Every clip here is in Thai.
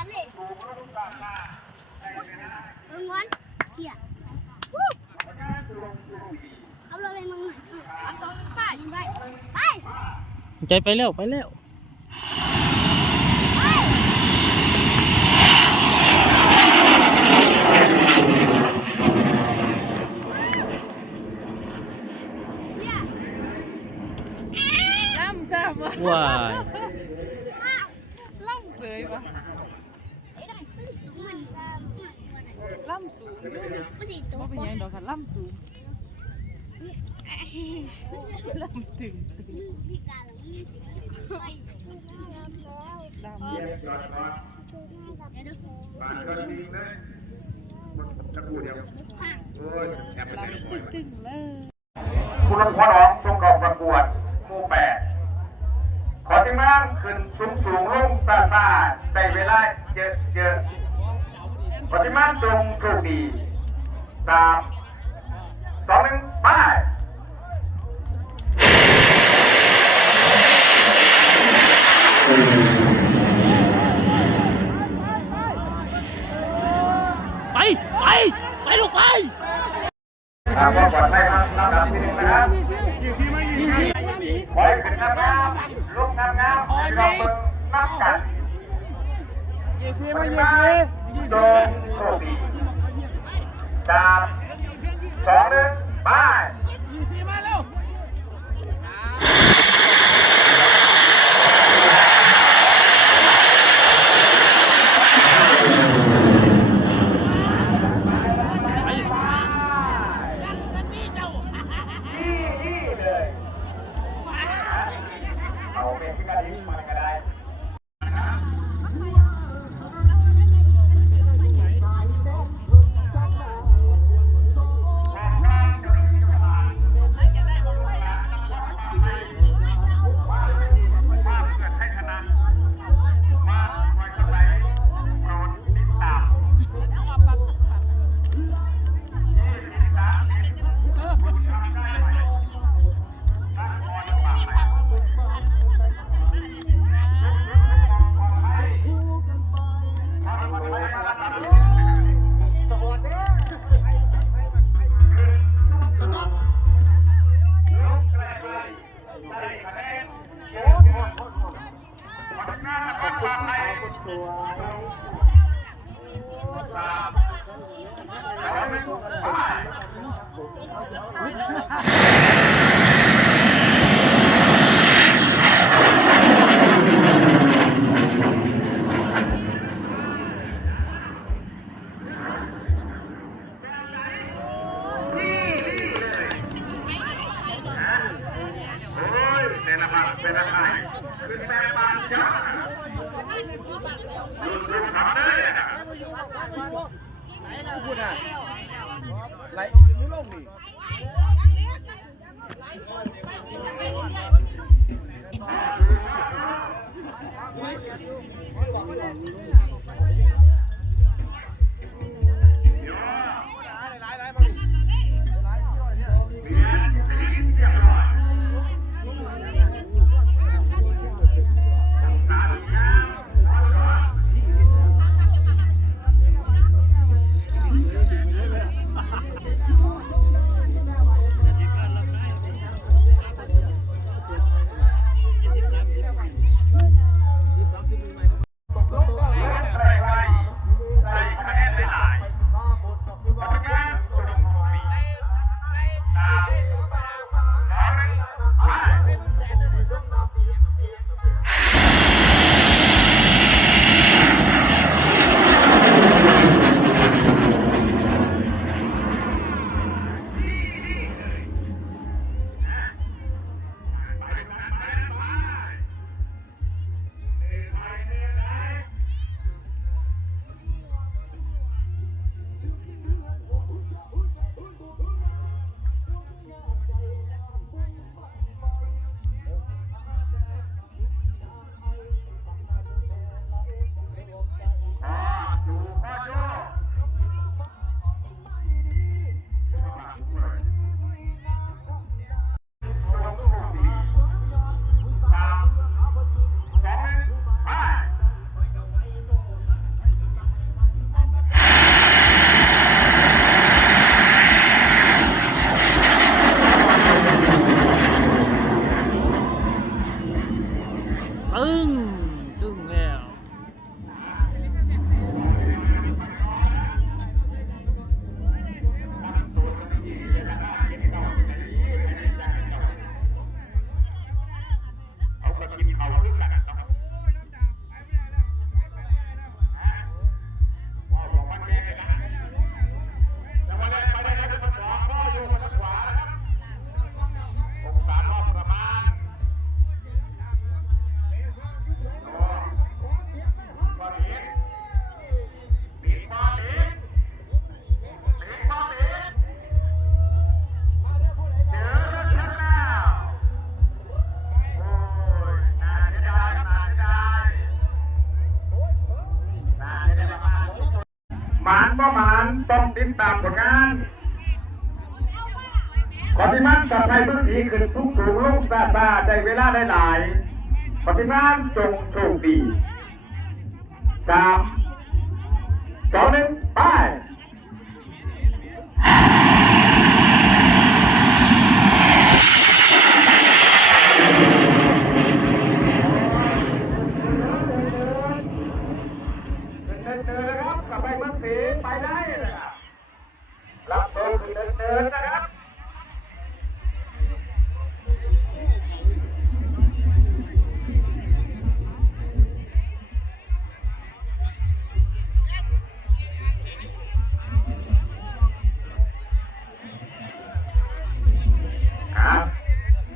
กันเลยงอนเหี้ยเอาเราไปมึงหน่อยเอาตัวป้าอยู่ไปใจไปแล้วไปแล้วว้ายล่ำเสยปะล่ำสูงว่าเป็นยังดอกค่ะล่ำสูงล่ำถึงดำตึงเลยคุณลงพ่อน้องส่งเข้าประกวดหมู่ 8ขอที่มั่งขึ้นสูงลงซาได้เวลาเยอะขอที่มั่งตรงโชคดี3 2 1ไปลูกไปครับก็ปลอดภัยครับลำดับที่1นะครับขอให้ขึ้นงามลูกงามให้เราเบิ่งนับกันมาตรงโชคดี3 2 1ไปเป็นอะไรขึ้นแม่ปานจ้าดูทำได้อะพูดอ่ะไหลนิ้วลงนี่ ดึงแล้ว เอาไปกินเขาลึกกันนะครับว่าบอกมันแย่เลยนะแต่วันแรกไปได้แล้วมันสองก็อยู่ทางขวานะครับองศารอบประมาณบอลอีกบีบบอลอีกบีบบอลอีกเจอแล้วชนะโอ้ยน่าจะได้น่าจะได้น่าจะได้ประมาณหมานบ่หมานต้องติดตามผลงานปฏิมาสัตย์ไทยพื้นสีขึ้นสูงสูงลงซาซาได้เวลาได้หลายปฏิมาจงโชคดี3 2 1ไปเดินนะครับกลับไปเมืองศรีไปได้นะครับรับโซนคือเดินนะครับ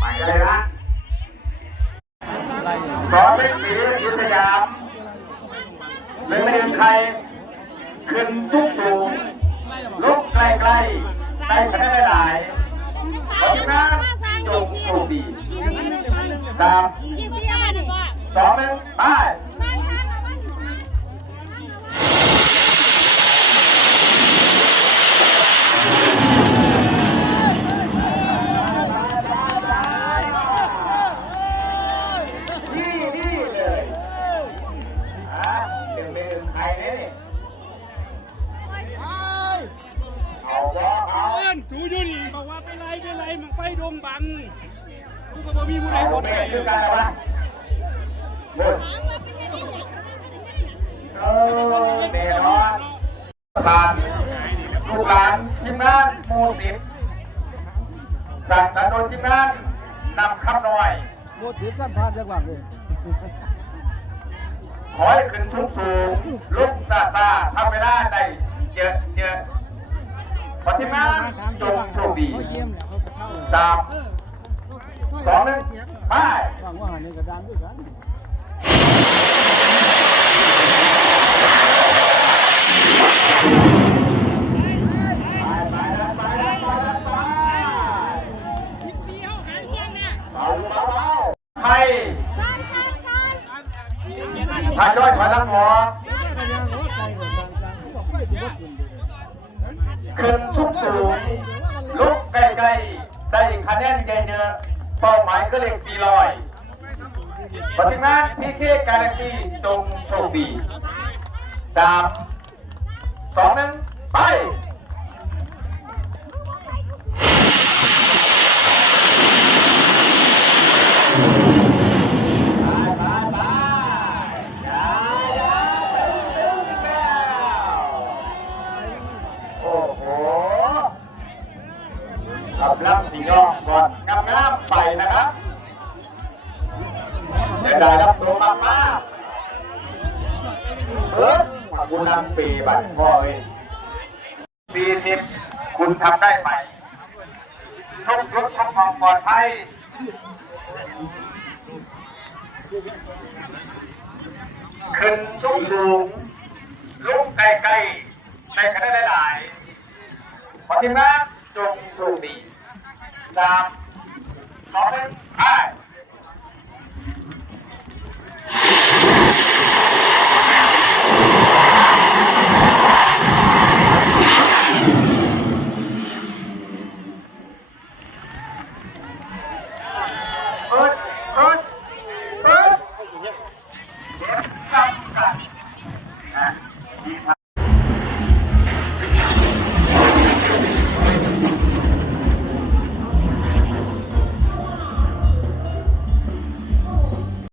ไปเลยนะสอนเป็นสียุทธยามเป็นไม่ดึงใครขึ้นสูงสูงลุกไกลไกลได้คะแนนหลายขอบคุณนะจงโชคดี3 2 1ไปนี่เลยดึงไปดึงใครเนี่ยเอาบ่เอา เพื่อนสูอยู่นี่บอกว่าเป็นไรมันไฟดงบังกูก็บ่มีผู้ใด เอา สน ไป ใจ คือกันนะวะบนแน่นอนผ่านลูกหลานทีมงานหมู่10สั่งสรรค์โดยทีมงานนำคำน้อย หมดทิพย์กันผ่านจังหวัดเลย ขอให้ขึ้นสูงสูงลุกซาซาทำเวลาได้เยอะขอทีมงานจงโชคดี3 2 1ไป ฟังว่าหันในกระดานด้วยกัน ใครพาช่วยถอยหลังหมอขึ้นสูงสูงลุกไกลๆได้คะแนนเยอะๆเป้าหมายก็เลข400ปฏิมาพีเคกาแล็กซี่จงโชคดี3 2 1ไปกับรับสียองก่อนงามๆไปนะครับเดี๋ยวได้รับตัวมากๆคุณนำปีบัตรพ่อเอง40คุณทำได้ไหมทุกรถทุกความปลอดภัยขึ้นสูงลุกไกลๆในคะแนนหลายๆขอทีมงานจงโชคดี3 2 1ไปเปิดเก็บซ้ำกันนะ